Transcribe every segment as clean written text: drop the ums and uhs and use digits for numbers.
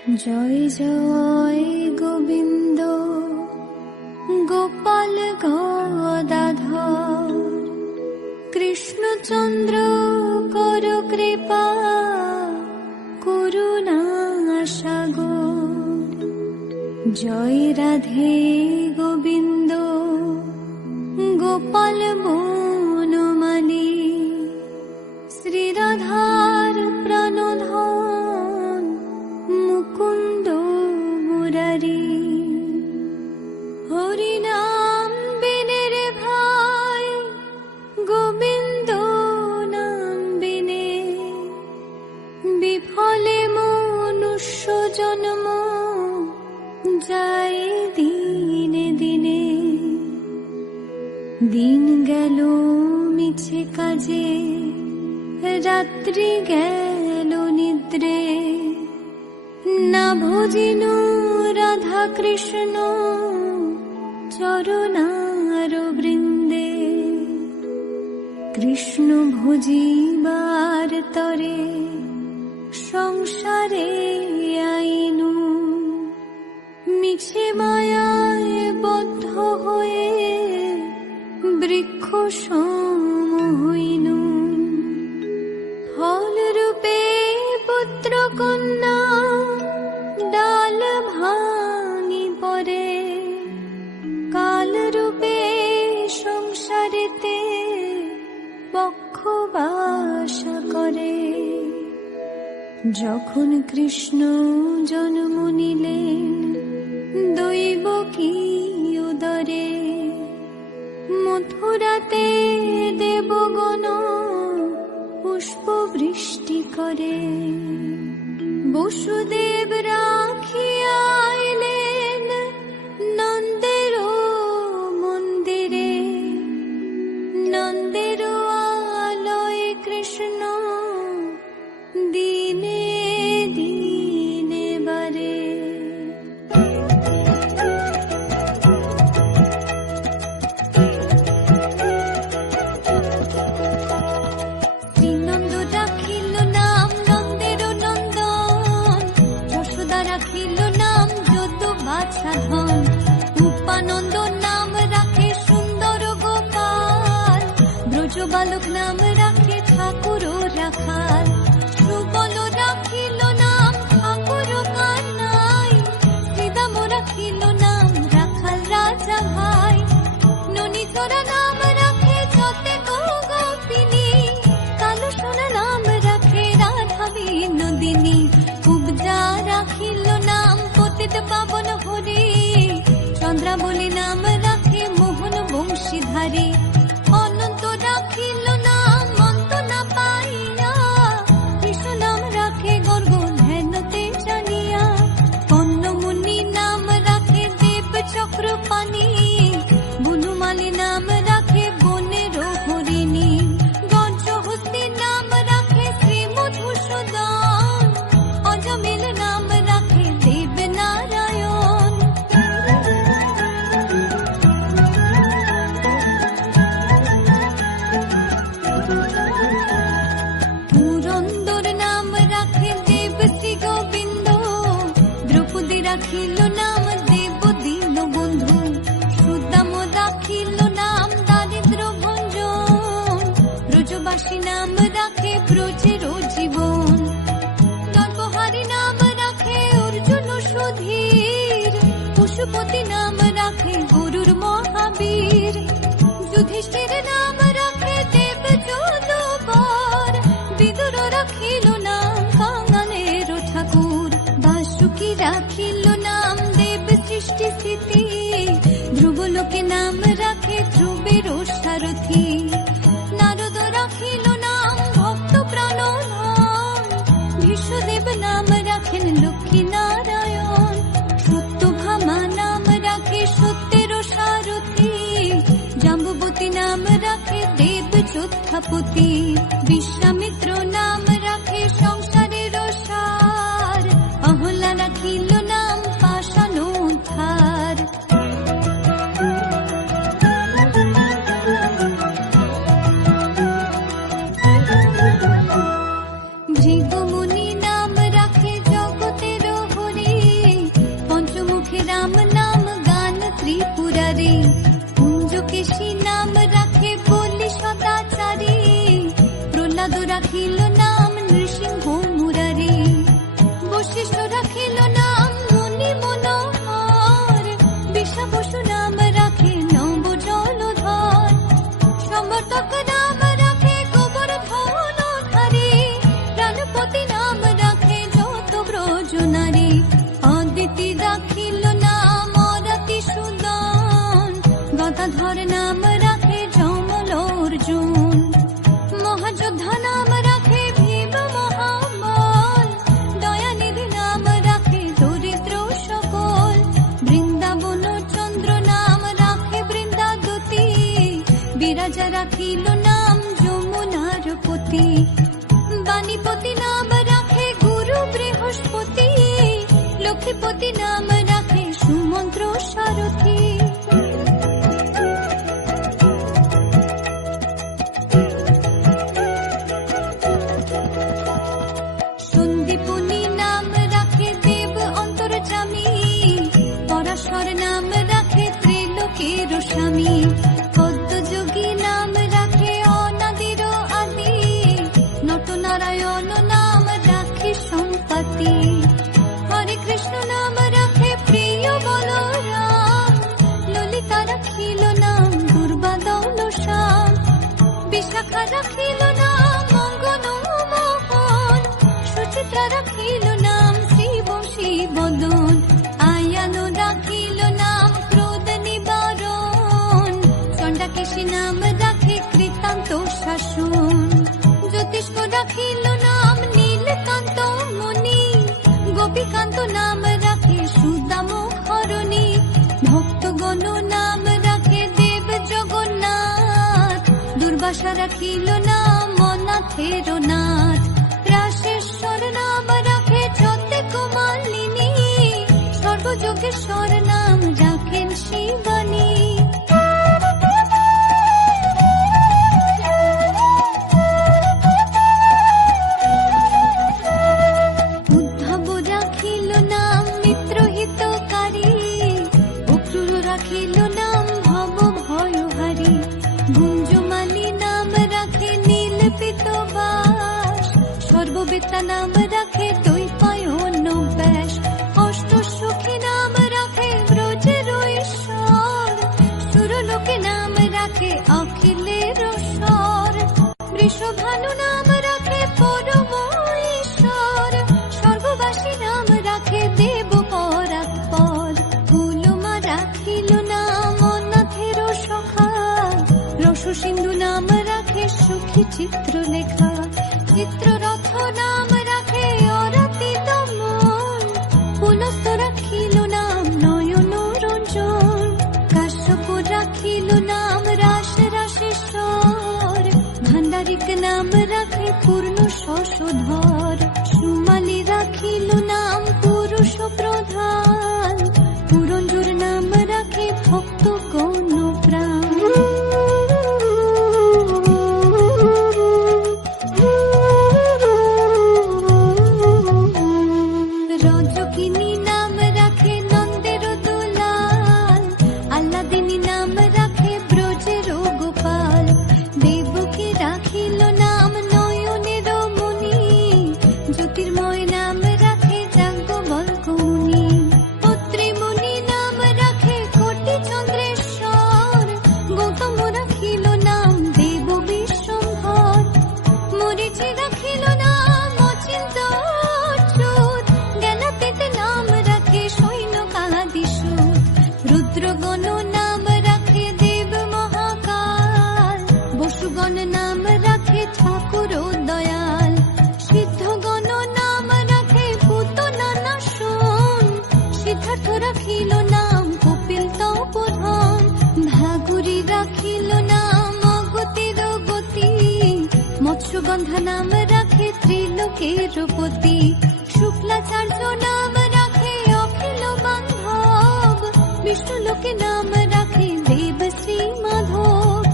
জয় জয় গোবিন্দ গোপাল গদাধর কৃষ্ণচন্দ্র কর কৃপা করুণা সাগর। জয় রাধে গোবিন্দ গোপাল বনমালী শ্রীরাধার প্রাণধন মুকুন্দ মুরারি। হরিনাম বিনে রে ভাই গোবিন্দ নাম বিনে বিফলে মনুষ্য জন্ম যায় দিনে দিনে। দিন গেল মিছে কাজে রাত্রি গেল নিদ্রে না ভজিনু রাধা কৃষ্ণ চরণার বৃন্দে। কৃষ্ণ ভজিবার তরে সংসারে আইনু মিছে মায়ায় বদ্ধ হয়ে বৃক্ষ সম হইনু। ফল রূপে পুত্র কন্যা ডাল ভাঙি পরে কাল রূপে সংসারেতে বক্ষবাসা করে। যখন কৃষ্ণ জন্ম নিলেন দৈব কি উদরে মথুরাতে দেবগণ পুষ্প বৃষ্টি করে। বসুদেব রাখিয়া আইলেন নন্দের মন্দিরে নন্দের আলয়ে কৃষ্ণ দিনে দিনে বারে। শ্রীনন্দ রাখিল নাম নন্দের নন্দন যশোদা রাখিল নাম যদু বাছা ধন। উপানন্দ নাম রাখে সুন্দর গোপাল ব্রজ বালক নাম রাখে ঠাকুর রাখাল। সুবল রাখিল নাম ঠাকুর কানাই শ্রীদাম রাখিল নাম রাখাল রাজা ভাই। ননীচরা নাম রাখে যতে গোপিনী কালো সোনা নাম রাখে রাধা বিনোদিনী। কুবজা রাখিল নাম পতিত পাবন হরি চন্দ্রাবলী নাম রাখে মোহন বংশীধারী। অনন্ত রাখিল নাম অন্ত না পাইয়া কৃষ্ণ নাম রাখে গর্গ ধ্যানতে জানিয়া। কর্ণমুনি নাম রাখে দেব চক্র পানি বনমালী নাম রাখে বনের হরিণী। গঞ্জহস্তি নাম রাখে শ্রী মধুসূদন অজমিল নাম রাখে দেব নারায়ণ। পুরন্দর নাম রাখে দেব শ্রী গোবিন্দ দ্রৌপদী রাখিল নাম দেব দীন বন্ধু। সুদাম রাখিল নাম দারিদ্র ভঞ্জন ব্রজবাসী নাম রাখে ব্রজের জীবন। নরবহারী নাম রাখে অর্জুন সুধীর পশুপতি নাম রাখে গরুর মহাবীর। যুধিষ্ঠির নাম রাখে দেব যদুবর বিদুর রাখিল নাম কাঙালের ঠাকুর। বাসুকি রাখিল নাম দেব সৃষ্টি স্থিতি ধ্রুবলোকে নাম রাখে ধ্রুবের সারথি। নারদ রাখিল নাম ভক্ত প্রাণধন বিশ্বদেব নাম রাখেন লক্ষ্মী নারায়ণ। সত্যভামা নাম রাখে সত্যের সারথি জাম্বুবতী নাম রাখে দেব যোদ্ধাপতি। বিশ্বামিত্র নাম রাখে সংসারের সার অহল্যা রাখিল নাম পাষাণ উদ্ধার। ভৃগুমুনি নাম রাখে জগতের হরি রাখিল নাম নৃসিংহ মুরারি, বশিষ্ঠ রাখিল নাম মুনি মনোহর, বিষা বসু নাম রাখে নব জলধর, সমর্থক নাম রাখে গোবর্ধন ধারী, প্রাণপতি নাম রাখে যত ব্রজ নারী, অদিতি রাখিল নাম অরাতি সুদন, গদাধর নাম রাখে যমল অর্জুন, মহাযোদ্ধা নাম রাখে ভীম মহাবল, দয়ানিধি নাম রাখে দরিদ্র সকল, বৃন্দাবন চন্দ্র নাম রাখে বৃন্দাদতী, বিরাজা রাখিল নাম যমুনার পতি, বাণীপতি নাম রাখে গুরু বৃহস্পতি, লক্ষ্মীপতি নাম রাখে সুমন্ত্র সারথী। সন্দীপনী নাম রাখে দেব অন্তর্যামী, পরাশর নাম রাখে ত্রিলোকের স্বামী, পদ্মযোগী নাম রাখে অনাদির আদি, নটনারায়ণ নাম রাখে সম্পত্তি, হরে কৃষ্ণ নাম রাখে প্রিয় বলরাম, ললিতা রাখিল নাম দুর্বাদল শ্যাম, বিশাখা রাখিল নাম মঙ্গল মোহন, সুচিত্রা রাখিল নাম শিব শিবদন, আয়ানো রাখিল নাম ক্রোধ নিবারণ, চণ্ডাকেশী নাম রাখে কৃতান্ত শাসন, জ্যোতিষ্ক রাখিল নাম নীলকান্ত মুনি, গোপীকান্ত নাম রাখে সুদাম খরণী, ভক্তগণ নাম রাখে দেব জগন্নাথ, দুর্বাসা রাখিল নাম অনাথের নাথ, রাশেশ্বর নাম রাখে যতেক মালিনী, সর্বযোগেশ্বর নাম রাখেন শিবানী। উদ্ধব রাখিল নাম মিত্রহিতকারী, অক্রূর রাখিল নাম ভব ভয়হারী, গুঞ্জমালী নাম রাখে নীলপিতবাস, সর্ববেত্তা নাম রাখে দ্বৈপায়ন ব্যাস, অষ্টসখী নাম রাখে ব্রজের ঈশ্বর, সুরলোকে নাম রাখে অখিলের স্বর, বৃষভানু নাম রাখে পরম ঈশ্বর, স্বর্গবাসী নাম রাখে দেব পরাৎপর, ফুলমা রাখিল নাম অনাথের সখা, রস সিন্ধু নাম রাখে সুখী চিত্রলেখা, চিত্ররথ নাম রাখে অরাতি দমন, পুলস্ত রাখিল নাম নয়ন রঞ্জন, কাশ্যপ রাখিল নাম রাস রাসেশ্বর, ভান্ডারিক নাম রাখে পূর্ণ শশধর, সুমালি রাখিল নাম পুরুষ প্রধান, পুরঞ্জুর নাম রাখে ভক্ত গণ প্রাণ। রজকিনী নাম রাখে নন্দের দুলাল, আল্লাদিনী নাম রাখে ব্রজের গোপাল, দেবকী রাখিল নাম নয়নের মণি, জ্যোতির্ময় নাম রাখে যাজ্ঞবল্ক্য মুনি, পুত্রীমুনি নাম রাখে কোটি চন্দ্রেশ্বর, গৌতম রাখিল নাম দেব বিশ্বম্ভর, মরীচি রাখিল নাম অচিন্ত অচ্যুত, জ্ঞানাতীত নাম রাখে সৈন্যকাদিসুত, রুদ্রগণ নাম রাখে দেব মহাকাল, বসুগণ নাম রাখে ঠাকুর দয়াল, সিদ্ধগণ নাম রাখে পুতনা নাশন, সিদ্ধার্থ রাখিল নাম কপিল তপোধন, ভাগুরি রাখিল নাম অগতির গতি, মৎস্যগন্ধা নাম রাখে ত্রিলোকের পতি, শুক্লাচার্য নাম রাখে অখিল বান্ধব, বিষ্ণুলোকে নাম রাখে দেব শ্রী মাধব।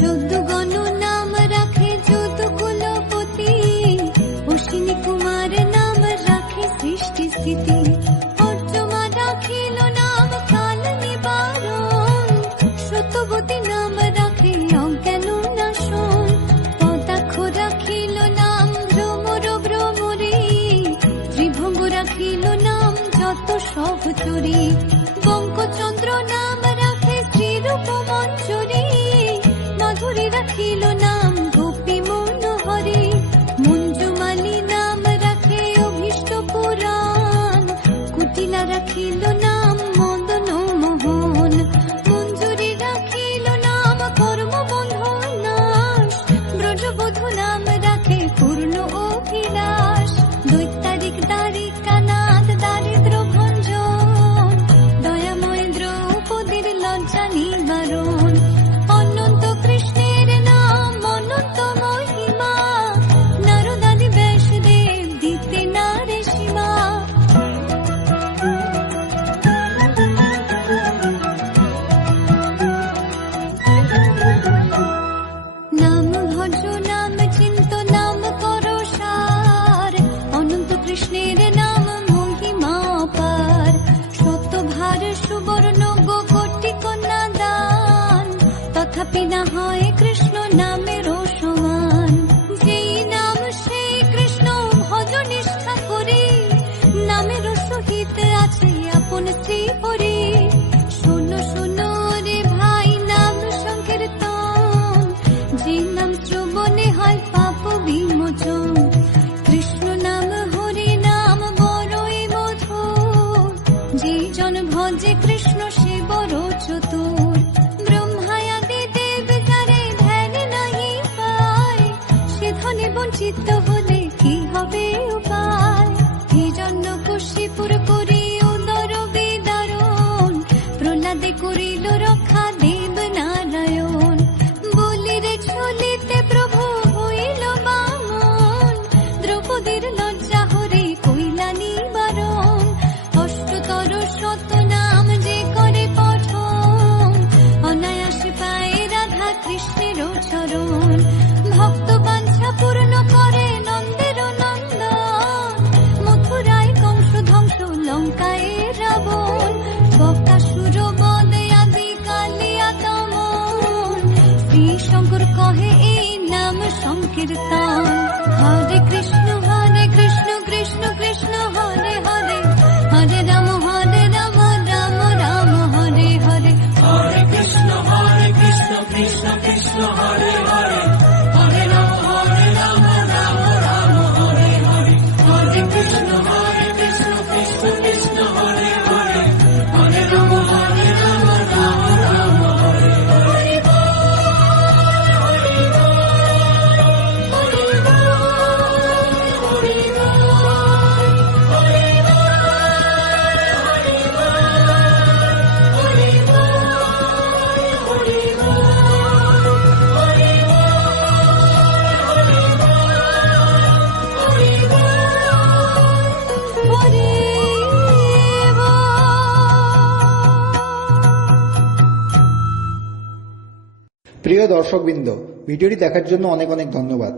যদুগণ নাম রাখে যদুকুলপতি, অশ্বিনী কুমার নাম রাখে সৃষ্টি স্থিতি, অর্জমা রাখিল নাম চুরি, বঙ্কচন্দ্র নাম রাখে শ্রীরূপ মঞ্জুরি, মাধুরী রাখিল নাম গোপী মনোহরি, মঞ্জুমালী নাম রাখে অভীষ্ট পুরাণ, কুটিলা রাখিল নাম মদন মোহন, মঞ্জুরি রাখিল নাম কর্মবন্ধ নাশ, ব্রজবধূ নাম রাখে পূর্ণ অভিলাষ, দৈত্যারিক দ্বারিকানাথ দারিদ্র ভঞ্জন, দয়াময় দ্রৌপদীর লজ্জা নিবারণ, অনন্ত কৃষ্ণের নাম অনন্ত মহিমা, নারদাদি ব্যাসদেব দিতে নারে সীমা। নাম ভজ নাম চিন্ত নাম করো সার, অনন্ত কৃষ্ণের নাম মহিমা পার, শতভার সুবর্ণ কোটি কন্যা দান, তথাপি না হয় কৃষ্ণ নামের সমান, যেই নাম সেই কৃষ্ণ ভজ নিষ্ঠা করি, নামের সহিত আছে আপন শ্রী হরি, শোনো শোনো রে ভাই নাম সংকীর্তন, যে নাম শ্রবণে হয় পাপ বিমোচন, কৃষ্ণ নাম হরি নাম বড়ই মধুর, যে জন ভজে কৃষ্ণ সে বড় চতুর, ব্রহ্মায়াদি দেব যারে ধ্যান নাহি পায়, সে ধনে বঞ্চিত হলে কি হবে উপায়, এই জন্য কশিপুর করি উদর বিদারণ, প্রহ্লাদে করিল রক্ষা দেব নারায়ণ, বলিরে চলিতে প্রভু হইল বামন, দ্রৌপদীর লজ্জা হরে কইলা নিবারণ, অষ্টতর শত নাম যে করে পঠন, অনায়াসে পায় রাধা কৃষ্ণের চরণ, ভক্ত বাঞ্ছা পূর্ণ করে নন্দের নন্দন, মথুরায় কংস ধ্বংস লঙ্কায় রাবণ, বকাসুর বদে আদি কালিয়া দমন, শ্রী শঙ্কর কহে এই নাম সংকীর্তন, হরে কৃষ্ণ কৃষ্ণ কৃষ্ণ হরে হরে, হরে রাম রাম রাম হরে হরে, হরে কৃষ্ণ কৃষ্ণ কৃষ্ণ হরে হরে, হরে রাম রাম রাম হরে হরে, হরে কৃষ্ণ কৃষ্ণ কৃষ্ণ হরে হরে, হরে রাম রাম রাম হরে হরে। প্রিয় দর্শকবৃন্দ, ভিডিওটি দেখার জন্য অনেক অনেক ধন্যবাদ।